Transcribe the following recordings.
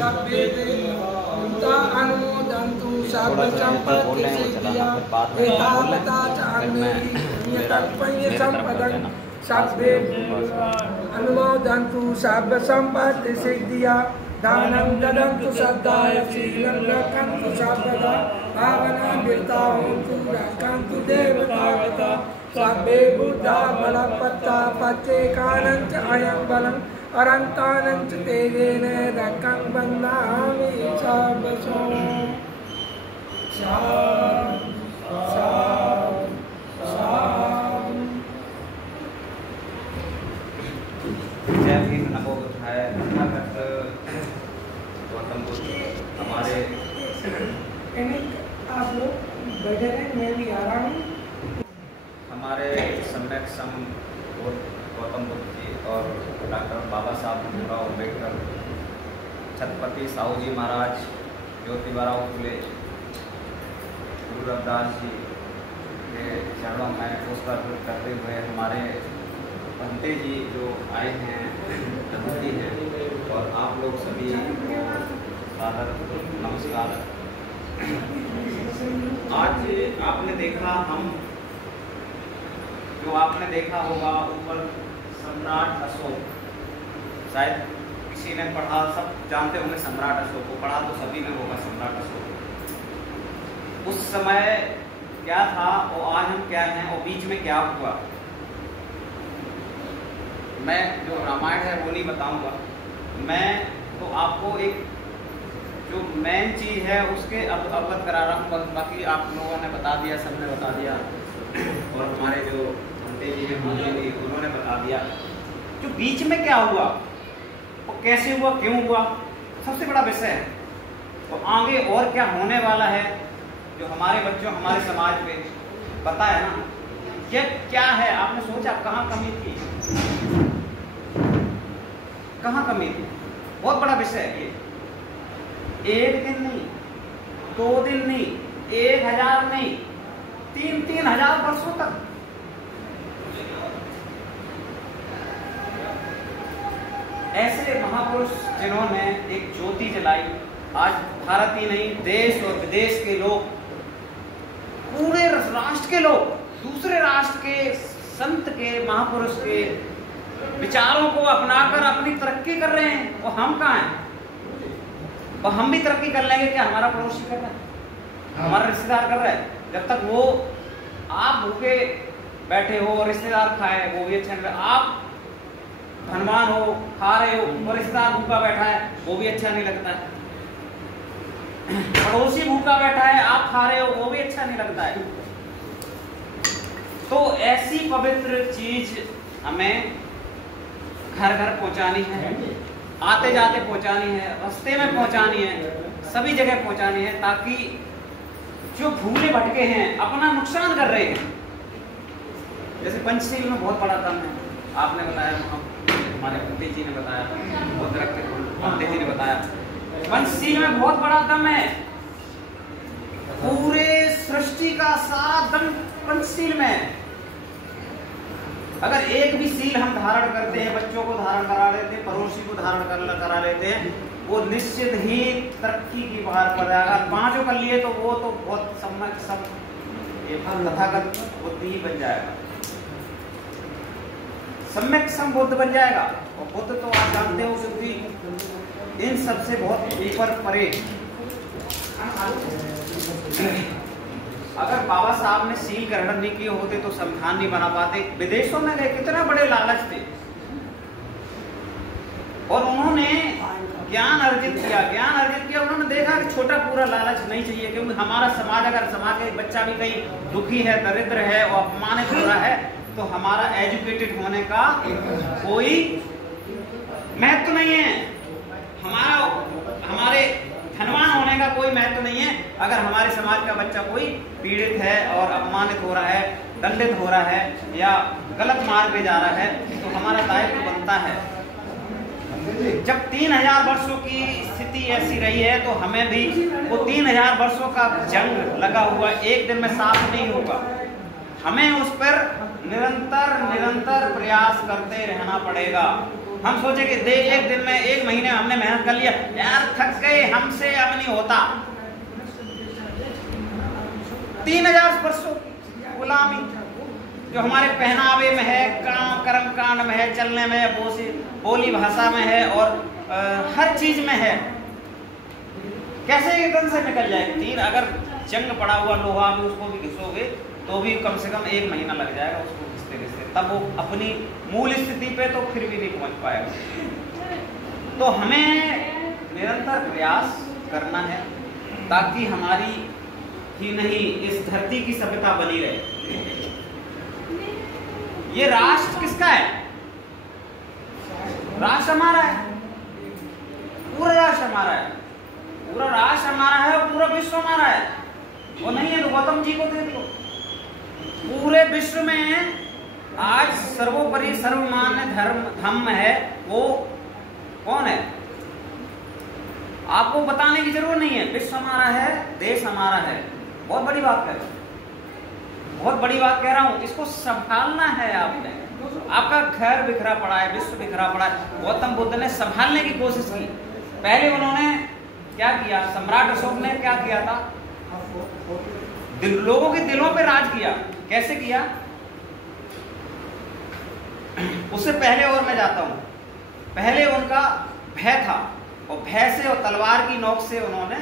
सभ्ये देवता अनुमोदन्तु सर्व संपत्ति सिद्धिया एतावता च अन्यतल्पय्य संपदं सभ्ये अनुमोदन्तु सर्व संपत्ति सिद्धिया दानं ददन्तु सद्दाय शीलं रक्षन्तु सर्वदा भावना वीरता होन्तु रक्षन्तु देवतावता सभ्ये बुद्धा बलपत्ता पच्चेकानञ्च अयं बलम् अरन्तानञ्च तेजेन रक्षं बन्धामि सर्वशो जय भीम नमो बुद्धाय। गौतम बुद्ध हमारे आप लोग बैठे रहे, मैं भी आ रहा हूँ। हमारे सम्यक सम गौतम बुद्ध जी और डॉक्टर बाबा साहब भीमराव अम्बेडकर, छत्रपति साहू जी महाराज, ज्योतिबा फुले, गुरु रविदास जी के चरणों में पुष्पार्पण करते हुए हमारे पंते जी जो आए हैं, अतिथि हैं, और आप लोग सभी सादर नमस्कार। आज आपने देखा जो आपने देखा होगा ऊपर सम्राट अशोक, शायद किसी ने पढ़ा, सब जानते होंगे सम्राट अशोक को, पढ़ा तो सभी ने होगा सम्राट अशोक। उस समय क्या था और आज हम क्या हैं और बीच में क्या हुआ, मैं जो रामायण है वो नहीं बताऊंगा। मैं तो आपको एक जो मेन चीज है उसके अवगत करा रहा हूँ, बाकी आप लोगों ने बता दिया, सबने बता दिया, और हमारे जो पंते जी हैं उन्होंने बता दिया। जो बीच में क्या हुआ और कैसे हुआ, क्यों हुआ, सबसे बड़ा विषय है। तो आगे और क्या होने वाला है जो हमारे बच्चों, हमारे समाज पे पता है ना, ये क्या है। आपने सोचा कहाँ कमी थी, कहाँ कमी थी, बहुत बड़ा विषय है ये। एक दिन नहीं, 2 दिन नहीं, 1000 नहीं, 3,000 वर्षों तक ऐसे महापुरुष जिन्होंने एक ज्योति जलाई। आज भारत ही नहीं, देश और विदेश के लोग, पूरे राष्ट्र के लोग, दूसरे राष्ट्र के संत के, महापुरुष के विचारों को अपनाकर अपनी तरक्की कर रहे हैं। और हम कहाँ हैं? और हम भी तरक्की कर लेंगे क्या? हमारा पड़ोसी कर रहा है, हमारा रिश्तेदार कर रहा है। जब तक वो, आप भूखे बैठे हो और रिश्तेदार खाए वो भी अच्छा नहीं लगता। आप धनवान हो, खा रहे हो और रिश्तेदार भूखा बैठा है वो भी अच्छा नहीं लगता है। पड़ोसी भूखा बैठा है, आप खा रहे हो वो भी अच्छा नहीं लगता है। तो ऐसी पवित्र चीज हमें घर घर पहुंचानी है, आते जाते पहुंचानी है, रास्ते में पहुंचानी है, सभी जगह पहुंचानी है, ताकि जो भूले भटके हैं, अपना नुकसान कर रहे हैं। जैसे पंचशील में बहुत बड़ा दम है, आपने बताया, हमारे पंडित जी ने बताया, बहुत पंडित जी ने बताया, पंचशील में बहुत बड़ा दम है। पूरे सृष्टि का सारा दम पंचशील में है। अगर एक भी सील हम धारण करते हैं, बच्चों को धारण करा लेते हैं, पड़ोसी को धारण करा लेते हैं, वो निश्चित ही तरक्की की बाहर पर जाएगा। 5 कर लिए तो वो तो बहुत सब तथागत बुद्धि ही बन जाएगा, सम्यक सम बुद्ध बन जाएगा। और बुद्ध तो आप जानते हो सिद्धि इन सबसे बहुत ऊपर परे। अगर बाबा साहब ने सील ग्रहण नहीं किए होते तो संविधान नहीं बना पाते। विदेशों में गए, कितने बड़े लालच थे, और उन्होंने ज्ञान अर्जित किया। उन्होंने देखा कि छोटा पूरा लालच नहीं चाहिए, क्योंकि हमारा समाज, अगर समाज का बच्चा भी कहीं दुखी है, दरिद्र है और अपमानित हो रहा है, तो हमारा एजुकेटेड होने का कोई महत्व नहीं है, हमारे धनवान होने का कोई महत्व नहीं है। अगर हमारे समाज का बच्चा कोई पीड़ित है और अपमानित हो रहा है, दंडित हो रहा है या गलत मार्ग पे जा रहा है, तो हमारा दायित्व बनता है। जब 3000 वर्षों की स्थिति ऐसी रही है, तो हमें भी वो 3000 वर्षों का जंग लगा हुआ एक दिन में साफ नहीं होगा। हमें उस पर निरंतर प्रयास करते रहना पड़ेगा। हम सोचे कि एक दिन में, एक महीने हमने मेहनत कर लिया, यार थक गए, हमसे अब नहीं होता। 3000 वर्षों की गुलामी जो हमारे पहनावे में है, काम कर्म कांड में है, चलने में है, बोली भाषा में है और हर चीज में है, कैसे एकदम से निकल जाएगी? 3 अगर जंग पड़ा हुआ लोहा भी उसको भी घिसोगे तो भी कम से कम 1 महीना लग जाएगा उसको घिसते घिसते, तब वो अपनी मूल स्थिति पे तो फिर भी नहीं पहुंच पाएगा। तो हमें निरंतर प्रयास करना है ताकि हमारी ही नहीं इस धरती की सभ्यता बनी रहे। ये राष्ट्र किसका है? राष्ट्र हमारा है, पूरा राष्ट्र हमारा है, पूरा राष्ट्र हमारा है और पूरा विश्व हमारा है। वो नहीं है तो गौतम जी को दे दो। पूरे विश्व में आज सर्वोपरि सर्वमान्य धर्म है वो कौन है? आपको बताने की जरूरत नहीं है। विश्व हमारा है, देश हमारा है। बहुत बड़ी बात कह रहा हूं, बहुत बड़ी बात कह रहा हूं। इसको संभालना है आपने। आपका घर बिखरा पड़ा है, विश्व बिखरा पड़ा है। गौतम बुद्ध ने संभालने की कोशिश की। पहले उन्होंने क्या किया? सम्राट अशोक ने क्या किया था? लोगों के दिलों पे राज किया। कैसे किया? उससे पहले और मैं जाता हूं। पहले उनका भय था और भय से और तलवार की नोक से उन्होंने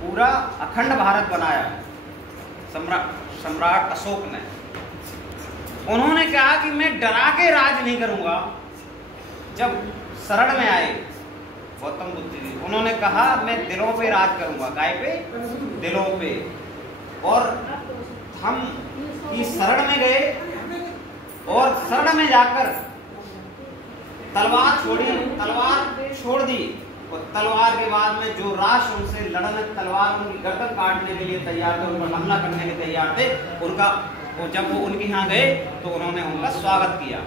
पूरा अखंड भारत बनाया। सम्राट अशोक ने उन्होंने कहा कि मैं डरा के राज नहीं करूंगा। जब शरण में आए गौतम बुद्ध जी, उन्होंने कहा मैं दिलों पे राज करूंगा। काय पे? दिलों पे। और हम इस शरण में गए और शरण में जाकर तलवार छोड़ी, तलवार छोड़ दी। और तलवार के बाद में जो राष्ट्र उनसे लड़ने, तलवार उनकी गर्दन काटने के लिए तैयार थे, उन पर हमला करने के लिए तैयार थे, उनका जब वो उनके यहाँ गए तो उन्होंने उनका स्वागत किया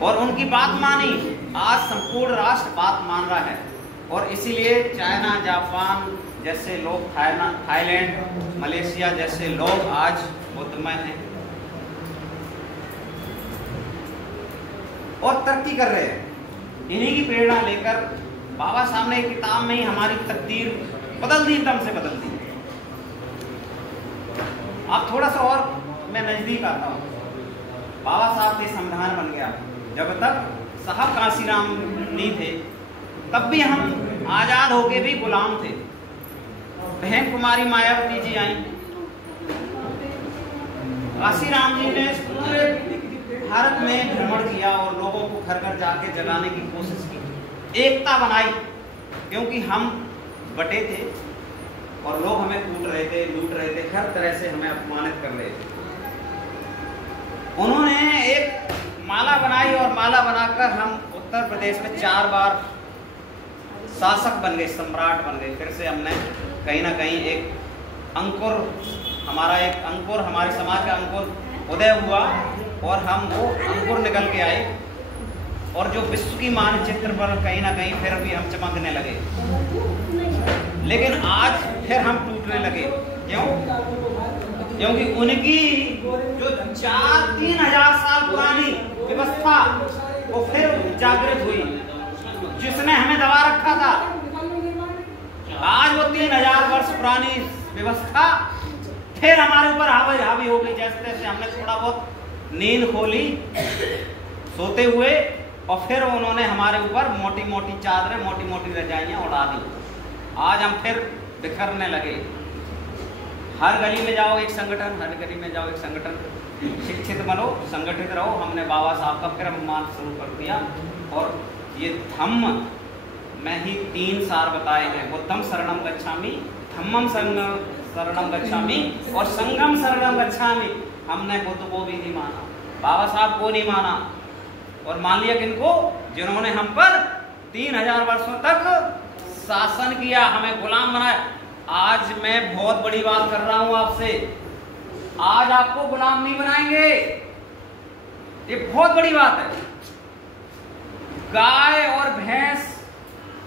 और उनकी बात मानी। आज संपूर्ण राष्ट्र बात मान रहा है और इसीलिए चाइना, जापान जैसे लोग, थाईलैंड, मलेशिया जैसे लोग आज बुद्धमय हैं और तरक्की कर रहे हैं। इन्हीं की प्रेरणा लेकर बाबा साहब ने एक किताब में ही हमारी तकदीर बदल दी, एकदम से बदल दी। आप थोड़ा सा और मैं नजदीक आता हूँ। बाबा साहब के संविधान बन गया। जब तक साहब कांशीराम नहीं थे तब भी हम आजाद होके भी गुलाम थे। बहन कुमारी मायावती जी आई, कांशीराम जी ने पूरे भारत में भ्रमण किया और लोगों को घर घर जाके जगाने की कोशिश की, एकता बनाई, क्योंकि हम बटे थे और लोग हमें कूट रहे थे, लूट रहे थे, हर तरह से हमें अपमानित कर रहे थे। उन्होंने एक माला बनाई और माला बनाकर हम उत्तर प्रदेश में 4 बार शासक बन गए, सम्राट बन गए। फिर से हमने कहीं ना कहीं एक अंकुर, हमारा एक अंकुर, हमारे समाज का अंकुर उदय हुआ और हम वो अंकुर निकल के आए और जो विश्व की मानचित्र पर कहीं ना कहीं फिर भी हम चमकने लगे। लेकिन आज फिर हम टूटने लगे। क्यों? क्योंकि उनकी जो 3,000 साल पुरानी व्यवस्था वो फिर जागृत हुई, जिसने हमें दबा रखा था। आज वो 3,000 वर्ष पुरानी व्यवस्था फिर हमारे ऊपर हावी हो गई। जैसे तैसे हमने थोड़ा बहुत नींद खोली सोते हुए और फिर उन्होंने हमारे ऊपर मोटी मोटी चादरें, मोटी मोटी रजाइयां उड़ा दी। आज हम फिर बिखरने लगे। हर गली में जाओ एक संगठन, हर गली में जाओ एक संगठन। शिक्षित बनो, संगठित रहो। हमने बाबा साहब का फिर अपमान शुरू कर दिया और ये धम्म में ही 3 सार बताए हैं। बुद्धम शरणम गच्छामि, धम्मम शरणम गच्छामि और संघम शरणम गच्छामि। हमने बुद्ध को भी नहीं माना, बाबा साहब को नहीं माना और मान लिया किनको? जिन्होंने हम पर 3,000 वर्षों तक शासन किया, हमें गुलाम बनाया। आज मैं बहुत बड़ी बात कर रहा हूं आपसे, आज आपको गुलाम नहीं बनाएंगे। ये बहुत बड़ी बात है। गाय और भैंस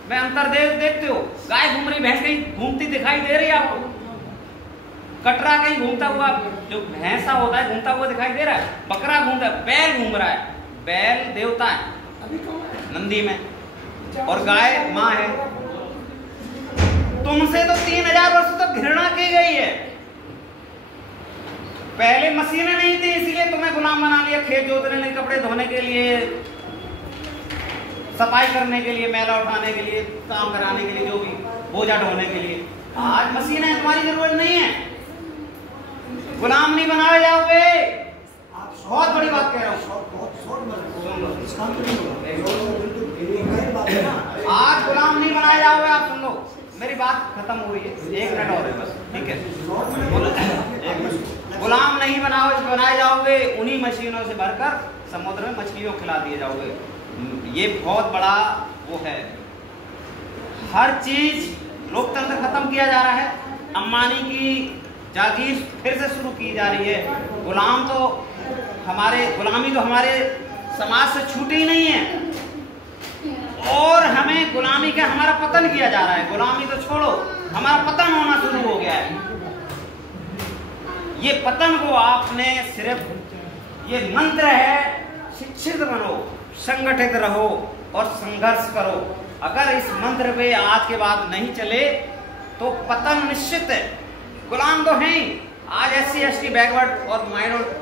में अंतर देखते हो? गाय घूम रही, भैंस कहीं घूमती दिखाई दे रही है आपको? कटरा कहीं घूमता हुआ, जो भैंसा होता है घूमता हुआ दिखाई दे रहा है? बकरा घूमता है, बैल घूम रहा है। बैल देवता है, नंदी में, और गाय माँ है। तुमसे तो 3000 वर्ष तक घृणा की गई है। पहले मशीनें नहीं थी, इसीलिए तुम्हें गुलाम बना लिया। खेत जोतने के लिए, कपड़े धोने के लिए, सफाई करने के लिए, मैला उठाने के लिए, काम कराने के लिए, जो भी बोझा ढोने के लिए। आज मशीनें, तुम्हारी जरूरत नहीं है। गुलाम नहीं बनाए जाओगे। बहुत बड़ी बात कह रहा हूँ। आज गुलाम नहीं बनाए जाओगे। आप सुन लो, मेरी बात खत्म हुई है, 1 मिनट और है बस, ठीक है। गुलाम नहीं बनाए जाओगे। उन्हीं मशीनों से भरकर समुद्र में मछलियों खिला दिए जाओगे। ये बहुत बड़ा वो है। हर चीज लोकतंत्र खत्म किया जा रहा है। अंबानी की जागीर फिर से शुरू की जा रही है। गुलामी तो हमारे समाज से छूटी ही नहीं है, और हमें गुलामी का हमारा पतन किया जा रहा है। गुलामी तो छोड़ो, हमारा पतन होना शुरू हो गया है। ये पतन को आपने सिर्फ, ये मंत्र है, शिक्षित बनो, संगठित रहो और संघर्ष करो। अगर इस मंत्र पे आज के बाद नहीं चले तो पतन निश्चित है। गुलाम तो हैं। आज SC ST बैकवर्ड और माइनॉरिटी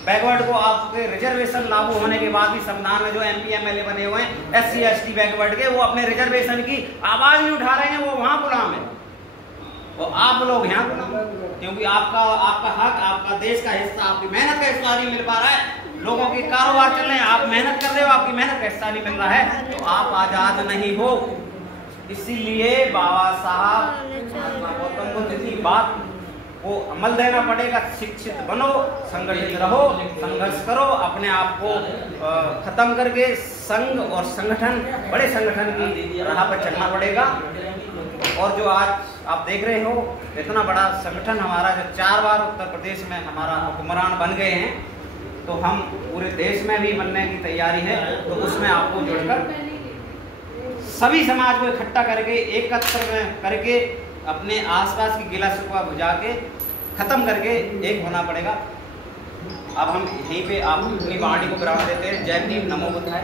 बैकवर्ड को आपके रिजर्वेशन लागू होने के बाद भी संविधान में जो MP MLA बने हुए हैं SC ST बैकवर्ड के, वो अपने रिजर्वेशन की आवाज नहीं उठा रहे हैं। वो वहां गुलाम है और आप लोग यहाँ गुलाम, क्योंकि आपका हक, आपका देश का हिस्सा, आपकी मेहनत का हिस्सा नहीं मिल पा रहा है। लोगों के कारोबार चल रहे हैं, आप मेहनत कर रहे हो, आपकी मेहनत का हिस्सा नहीं मिल रहा है, तो आप आजाद नहीं हो। इसीलिए बाबा साहब गौतम बुद्ध की बात को अमल देना पड़ेगा। शिक्षित बनो, संगठित रहो, संघर्ष करो, अपने आप को खत्म करके संघ और संगठन, बड़े संगठन की राह पर चलना पड़ेगा। और जो आज आप देख रहे हो, इतना बड़ा संगठन हमारा, जो 4 बार उत्तर प्रदेश में हमारा हुक्मरान बन गए हैं, तो हम पूरे देश में भी बनने की तैयारी है। तो उसमें आपको जुड़कर सभी समाज को इकट्ठा करके, एकत्र करके, अपने आसपास की गिला शिकवा बुझा के, खत्म करके एक होना पड़ेगा। अब हम यहीं पे आप अपनी वाणी को विराम देते हैं। जय भीम, नमो बुद्धाय।